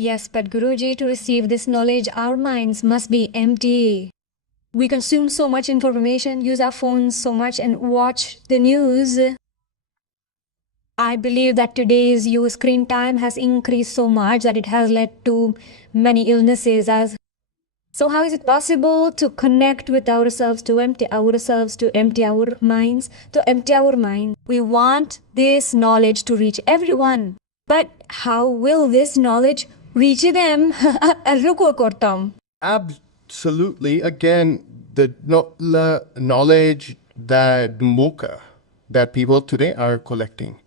Yes, but Guruji, to receive this knowledge, our minds must be empty. We consume so much information, use our phones so much and watch the news. I believe that today's your screen time has increased so much that it has led to many illnesses. So how is it possible to connect with ourselves, to empty our minds, to empty our mind? We want this knowledge to reach everyone. But how will this knowledge reach them? Absolutely. Again, the knowledge that mukha that people today are collecting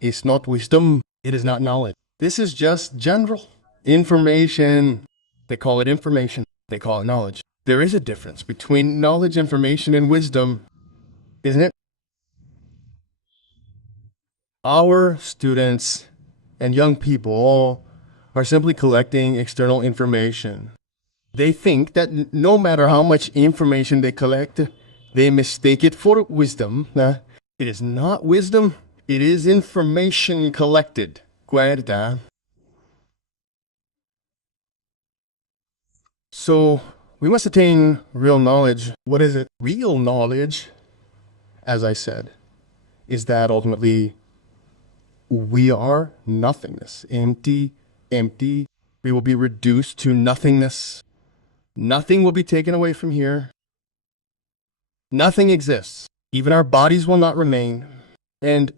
is not wisdom. It is not knowledge. This is just general information. They call it information. They call it knowledge. There is a difference between knowledge, information, and wisdom, isn't it? Our students and young people are simply collecting external information. They think that no matter how much information they collect, they mistake it for wisdom. It is not wisdom. It is information collected. Guarda. So, we must attain real knowledge. What is it? Real knowledge, as I said, is that ultimately we are nothingness. Empty, empty. We will be reduced to nothingness. Nothing will be taken away from here. Nothing exists. Even our bodies will not remain. And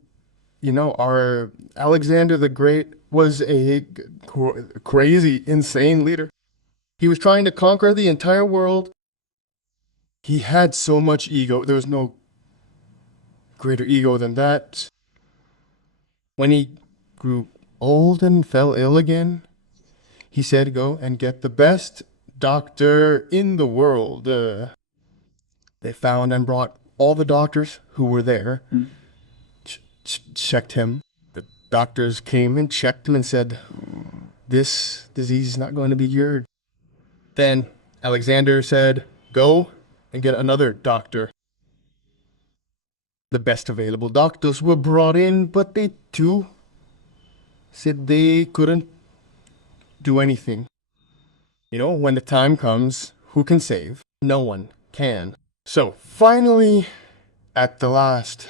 you know, our Alexander the Great was a crazy, insane leader. He was trying to conquer the entire world. He had so much ego. There was no greater ego than that. When he grew old and fell ill again, he said, go and get the best doctor in the world. They found and brought all the doctors who were there. Checked him. The doctors came and checked him and said, this disease is not going to be cured. Then Alexander said, go and get another doctor. The best available doctors were brought in, but they too said they couldn't do anything. You know, when the time comes, who can save? No one can. So finally, at the last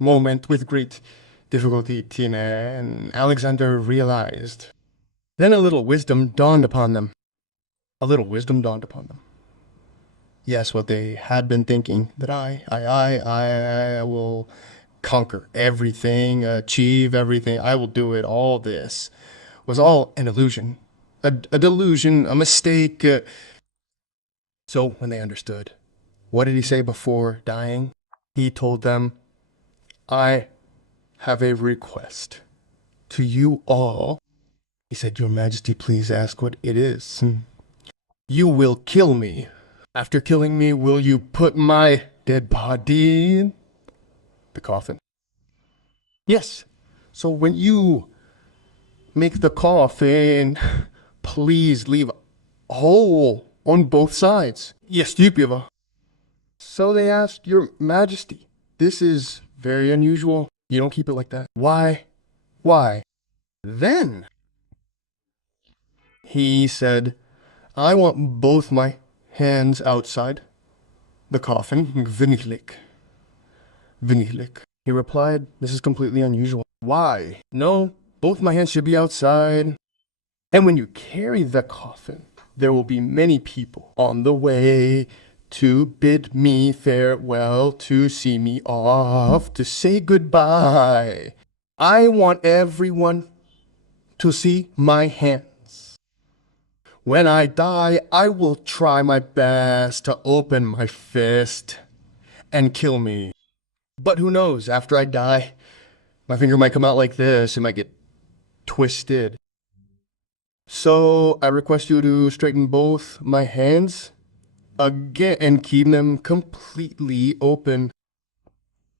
moment, with great difficulty, Tina and Alexander realized. Then a little wisdom dawned upon them. A little wisdom dawned upon them. Yes, what they had been thinking, that I will conquer everything, achieve everything, I will do it, all this, was all an illusion, a delusion, a mistake. So when they understood, what did he say before dying? He told them, I have a request to you all. He said, Your Majesty, please ask what it is. You will kill me. After killing me, will you put my dead body in the coffin? Yes. So when you make the coffin, please leave a hole on both sides. Yes, stupid. So they asked, Your Majesty, this is very unusual. You don't keep it like that. Why? Why? Then he said, I want both my hands outside the coffin. 𝐕𝐴𝐴𝐿𝐼𝐴. 𝐕𝐴𝐴𝐿𝐼𝐴. He replied, this is completely unusual. Why? No, both my hands should be outside. And when you carry the coffin, there will be many people on the way to bid me farewell, to see me off, to say goodbye. I want everyone to see my hands. When I die, I will try my best to open my fist and kill me. But who knows, after I die, my finger might come out like this, it might get twisted. So I request you to straighten both my hands again and keep them completely open.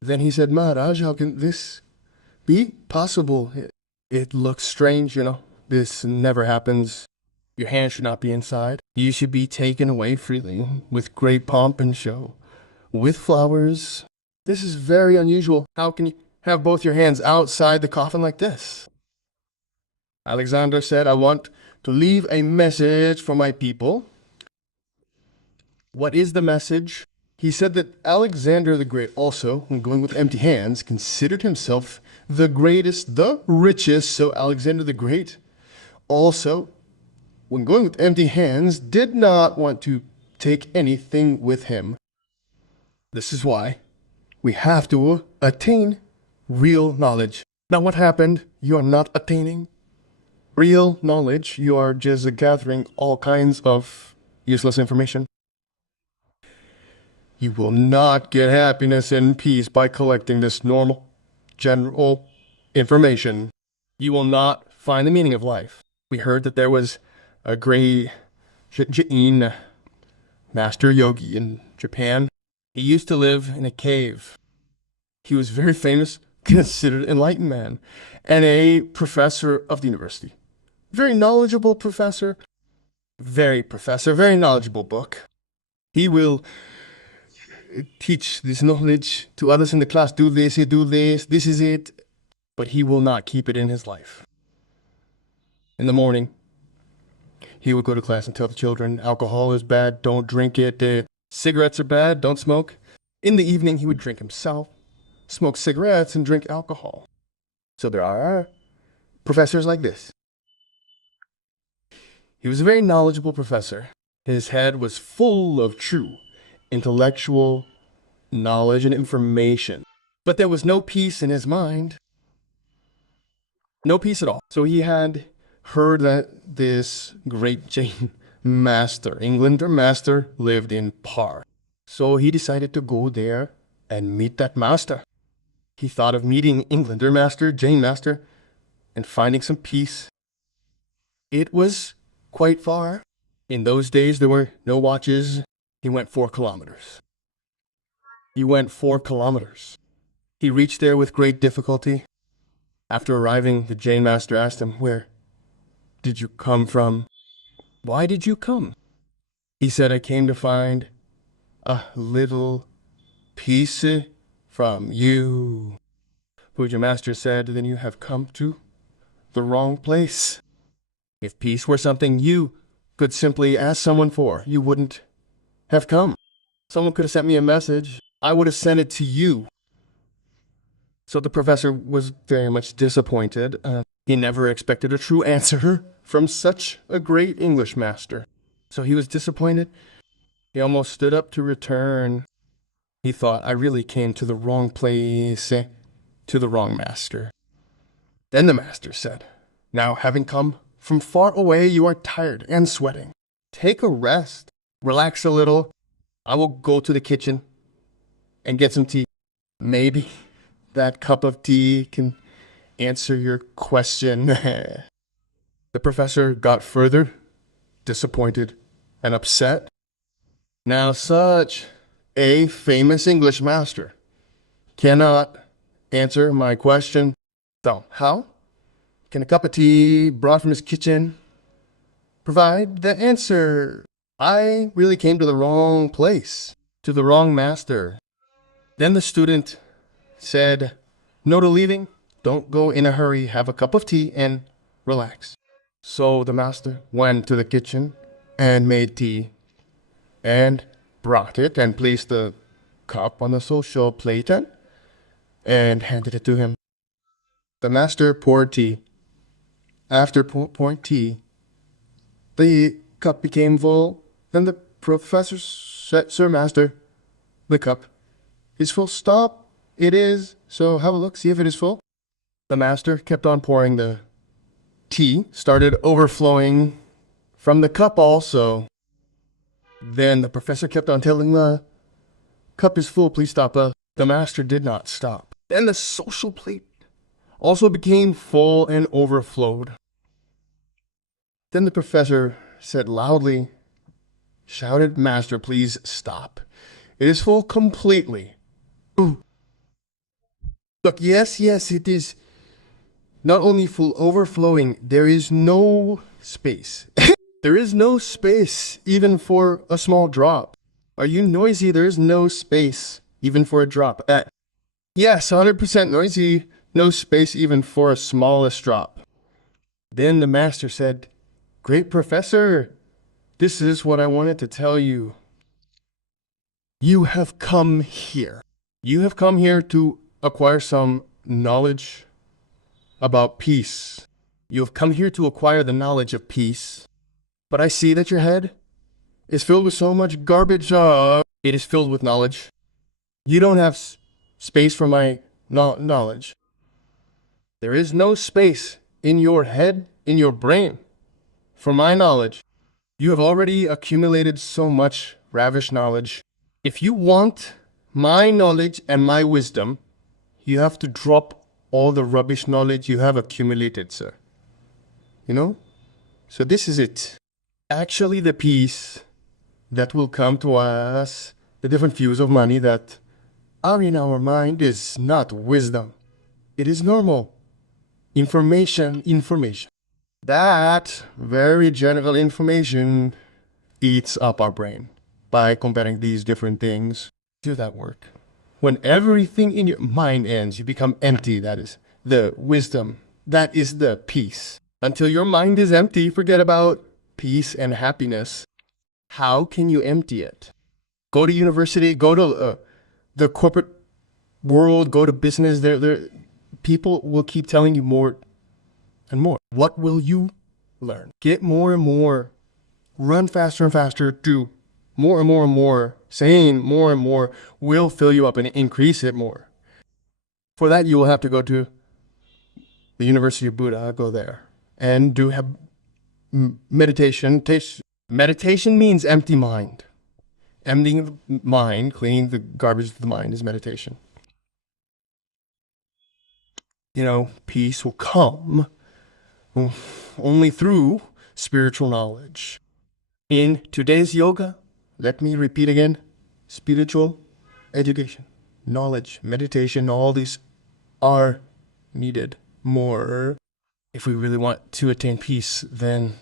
Then he said, Maharaj, how can this be possible? It looks strange, you know. This never happens. Your hand should not be inside. You should be taken away freely, with great pomp and show, with flowers. This is very unusual. How can you have both your hands outside the coffin like this? Alexander said, I want to leave a message for my people. What is the message? He said that Alexander the Great also, when going with empty hands, considered himself the greatest, the richest. So Alexander the Great also, when going with empty hands, did not want to take anything with him. This is why we have to attain real knowledge. Now what happened? You are not attaining real knowledge. You are just gathering all kinds of useless information. You will not get happiness and peace by collecting this normal, general information. You will not find the meaning of life. We heard that there was a great Jain master yogi in Japan. He used to live in a cave. He was very famous, considered enlightened man, and a professor of the university. Very knowledgeable professor. Very knowledgeable book. He will teach this knowledge to others in the class. Do this, this is it. But he will not keep it in his life. In the morning, he would go to class and tell the children, alcohol is bad, don't drink it. Cigarettes are bad, don't smoke. In the evening, he would drink himself, smoke cigarettes, and drink alcohol. So there are professors like this. He was a very knowledgeable professor. His head was full of true intellectual knowledge and information. But there was no peace in his mind. No peace at all. So he had heard that this great Jain master, Englander master, lived in Par. So he decided to go there and meet that master. He thought of meeting Englander master, Jain master, and finding some peace. It was quite far. In those days, there were no watches. He went 4 kilometers. He went 4 kilometers. He reached there with great difficulty. After arriving, the Jain master asked him, where did you come from? Why did you come? He said, I came to find a little peace from you. Puja master said, then you have come to the wrong place. If peace were something you could simply ask someone for, you wouldn't have come. Someone could have sent me a message. I would have sent it to you. So the professor was very much disappointed. He never expected a true answer from such a great English master. So he was disappointed. He almost stood up to return. He thought, I really came to the wrong place, to the wrong master. Then the master said, now having come from far away, you are tired and sweating. Take a rest. Relax a little. I will go to the kitchen and get some tea. Maybe that cup of tea can answer your question. The professor got further disappointed and upset. Now such a famous English master cannot answer my question. So how can a cup of tea brought from his kitchen provide the answer? I really came to the wrong place, to the wrong master. Then the student said, no to leaving. Don't go in a hurry. Have a cup of tea and relax. So the master went to the kitchen and made tea and brought it and placed the cup on the social plate and handed it to him. The master poured tea. After pouring tea, the cup became full. Then the professor said, Sir Master, the cup is full. Stop. It is. So have a look. See if it is full. The master kept on pouring. The tea started overflowing from the cup also. Then the professor kept on telling the cup is full. Please stop. The master did not stop. Then the social plate also became full and overflowed. Then the professor said loudly, shouted, Master, please stop. It is full completely. Ooh. Look, yes, it is not only full overflowing, there is no space. There is no space even for a small drop. Are you noisy? There is no space even for a drop. Yes, 100% noisy. No space even for a smallest drop. Then the master said, Great professor, this is what I wanted to tell you. You have come here. You have come here to acquire some knowledge about peace. You have come here to acquire the knowledge of peace. But I see that your head is filled with so much garbage. It is filled with knowledge. You don't have space for my knowledge. There is no space in your head, in your brain, for my knowledge. You have already accumulated so much ravish knowledge. If you want my knowledge and my wisdom, you have to drop all the rubbish knowledge you have accumulated, sir. You know? So this is it. Actually, the peace that will come to us, the different views of money that are in our mind is not wisdom. It is normal. Information. That very general information eats up our brain by comparing these different things to that work. When everything in your mind ends, you become empty. That is the wisdom. That is the peace. Until your mind is empty, forget about peace and happiness. How can you empty it? Go to university, go to the corporate world, go to business. People will keep telling you more and more. What will you learn? Get more and more. Run faster and faster. Do more and more and more. Saying more and more will fill you up and increase it more. For that, you will have to go to the University of Buddha. Go there and have meditation. Meditation means empty mind. Emptying the mind, cleaning the garbage of the mind is meditation. You know, peace will come only through spiritual knowledge. In today's yoga, let me repeat again, spiritual education, knowledge, meditation, all these are needed more. If we really want to attain peace, then